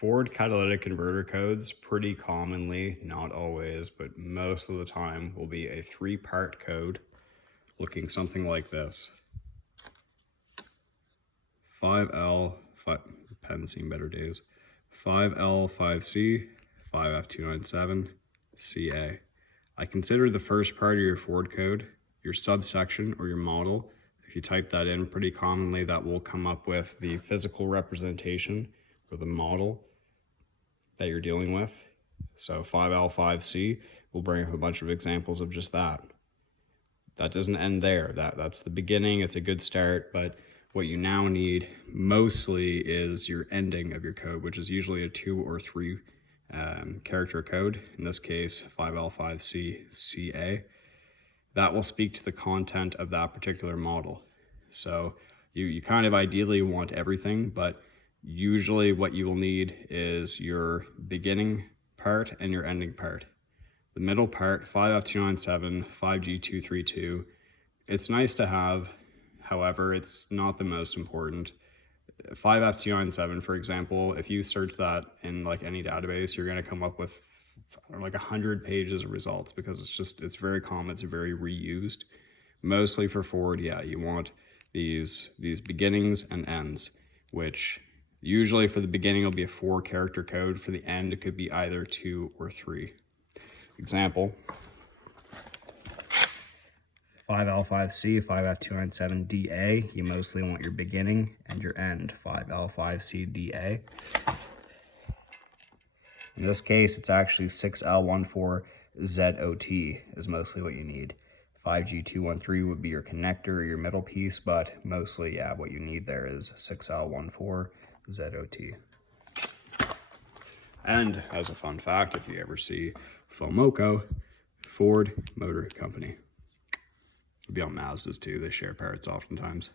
Ford Catalytic Converter codes pretty commonly, not always, but most of the time will be a 3-part code looking something like this. 5L, pen's seen better days, 5L, 5C, 5F297, CA. I consider the first part of your Ford code your subsection or your model. If you type that in pretty commonly, that will come up with the physical representation or the model that you're dealing with. So 5L, 5C will bring up a bunch of examples of just that. That doesn't end there. That's the beginning. It's a good start, but what you now need mostly is your ending of your code, which is usually a 2 or 3 character code. In this case, 5L, 5C, CA. That will speak to the content of that particular model. So you kind of ideally want everything, but usually what you will need is your beginning part and your ending part. The middle part, 5F297, 5G232, it's nice to have, however, it's not the most important. 5F297, for example, if you search that in like any database, you're gonna come up with like 100 pages of results because it's very common, it's very reused. Mostly for Ford, yeah, you want these beginnings and ends, which usually for the beginning it'll be a 4-character code. For the end, it could be either 2 or 3. Example, 5L5C, 5F297DA, you mostly want your beginning and your end, 5L5CDA. In this case, it's actually 6L14ZOT is mostly what you need. 5G213 would be your connector or your middle piece, but mostly, yeah, what you need there is 6L14ZOT. And as a fun fact, if you ever see FOMOCO, Ford Motor Company. It'll be on Mazdas too, they share parts oftentimes.